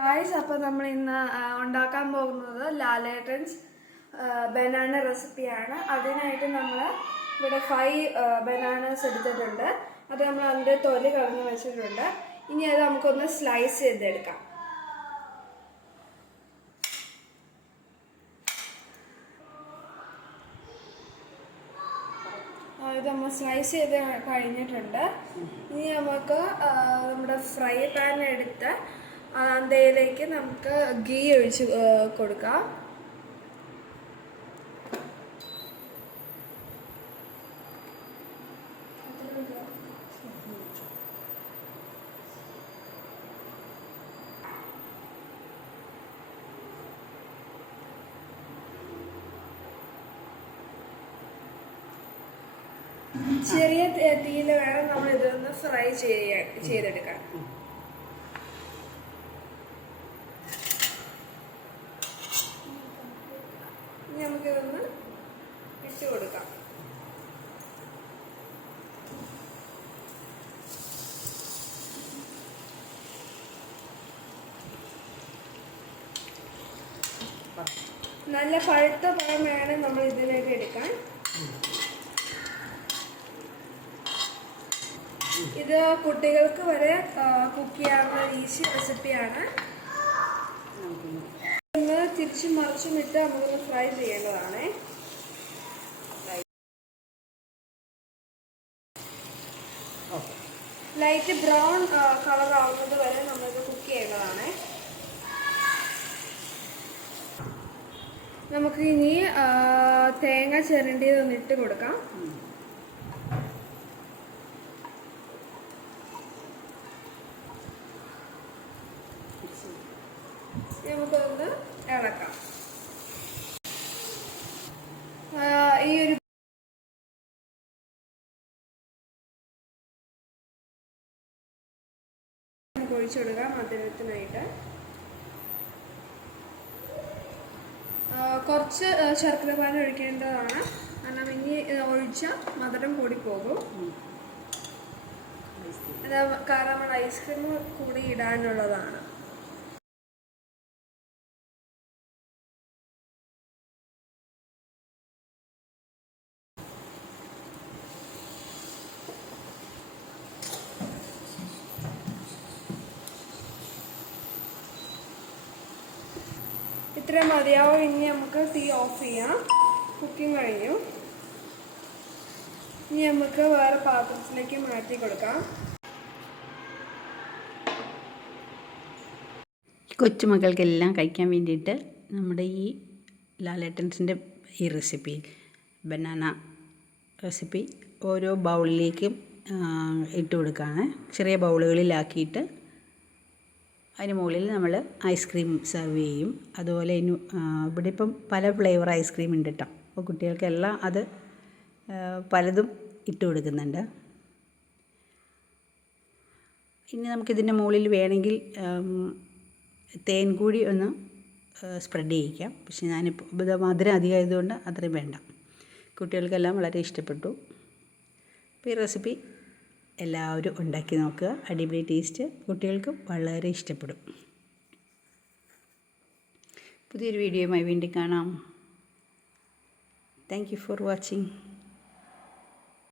Guys, അപ്പോൾ നമ്മൾ ഇന്ന് ഉണ്ടാക്കാൻ പോകുന്നത് ലാലേട്ടൻസ് ബനാന റെസിപ്പിയാണ്. അതിനായിട്ട് നമ്മൾ ഇവിടെ 5 ബനാനാസ് എടുത്തിട്ടുണ്ട്. അത് നമ്മൾ അതിൻ്റെ തൊലി കളഞ്ഞ് വെച്ചിട്ടുണ്ട്. ഇനി അത് നമുക്കൊന്ന് സ്ലൈസ് ചെയ്തെടുക്കാം. ഇത് നമ്മൾ സ്ലൈസ് ചെയ്ത് കഴിഞ്ഞിട്ടുണ്ട്. ഇനി നമുക്ക് നമ്മുടെ ഫ്രൈ പാൻ എടുത്ത് അതിലേക്ക് നമുക്ക് ഗീ ഒഴിച്ച് കൊടുക്കാം. ചെറിയ തീയിൽ വേണം നമ്മൾ ഇതൊന്ന് ഫ്രൈ ചെയ്തെടുക്കാൻ. നമുക്കിതൊന്ന് ഇട്ട് കൊടുക്കാം. നല്ല പഴുത്ത പഴം വേണം നമ്മൾ ഇതിലേക്ക് എടുക്കാൻ. ഇത് കുട്ടികൾക്ക് വരെ കുക്ക് ചെയ്യാവുന്ന ഈസി റെസിപ്പിയാണ്. ഒന്ന് തിരിച്ചും മറിച്ചും ഇട്ട് നമുക്കൊന്ന് ഫ്രൈ ചെയ്യേണ്ടതാണ്. ലൈറ്റ് ബ്രൗൺ കളർ ആവുന്നത് വരെ നമ്മളിത് കുക്ക് ചെയ്യേണ്ടതാണ്. നമുക്ക് ഇനി തേങ്ങ ചിരണ്ടിയതൊന്ന് ഇട്ട് കൊടുക്കാം. നമുക്കൊന്ന് ഇളക്കാം. ഈ ഒരു ഒഴിച്ചു കൊടുക്കാം മധുരത്തിനായിട്ട്. കുറച്ച് ശർക്കര പാനി ഒഴിക്കേണ്ടതാണ്, കാരണം ഇനി ഒഴിച്ചാൽ മധുരം കൂടി പോകും. കാരണം നമ്മൾ ഐസ്ക്രീം കൂടി ഇടാനുള്ളതാണ്. ഇത്ര മതിയാവും. ഇനി നമുക്ക് തീ ഓഫ് ചെയ്യാം. കുക്കിംഗ് കഴിഞ്ഞു. ഇനി നമുക്ക് വേറെ പാത്രത്തിലേക്ക് മാറ്റി കൊടുക്കാം. കൊച്ചുമക്കൾക്കെല്ലാം കഴിക്കാൻ വേണ്ടിയിട്ട് നമ്മുടെ ഈ ലാലേട്ടൻസിൻ്റെ ഈ റെസിപ്പി, ബനാന റെസിപ്പി, ഓരോ ബൗളിലേക്കും ഇട്ട് കൊടുക്കുകയാണ്. ചെറിയ ബൗളുകളിലാക്കിയിട്ട് അതിന് മുകളിൽ നമ്മൾ ഐസ്ക്രീം സെർവ് ചെയ്യും. അതുപോലെ ഇവിടെ ഇപ്പം പല ഫ്ലേവർ ഐസ്ക്രീം ഉണ്ട് കേട്ടോ. അപ്പോൾ കുട്ടികൾക്കെല്ലാം അത് പലതും ഇട്ട് കൊടുക്കുന്നുണ്ട്. ഇനി നമുക്കിതിൻ്റെ മുകളിൽ വേണമെങ്കിൽ തേൻ കൂടി ഒന്ന് സ്പ്രെഡ് ചെയ്യിക്കാം. പക്ഷെ ഞാനിപ്പോൾ ഇത് മധുരം അധികമായതുകൊണ്ട് അത്രയും വേണ്ട. കുട്ടികൾക്കെല്ലാം വളരെ ഇഷ്ടപ്പെട്ടു. അപ്പോൾ ഈ റെസിപ്പി എല്ലാവരും ഉണ്ടാക്കി നോക്കുക. അടിപൊളി ടേസ്റ്റ്, കുട്ടികൾക്കും വളരെ ഇഷ്ടപ്പെടും. പുതിയൊരു വീഡിയോയുമായി വീണ്ടും കാണാം. Thank you for watching.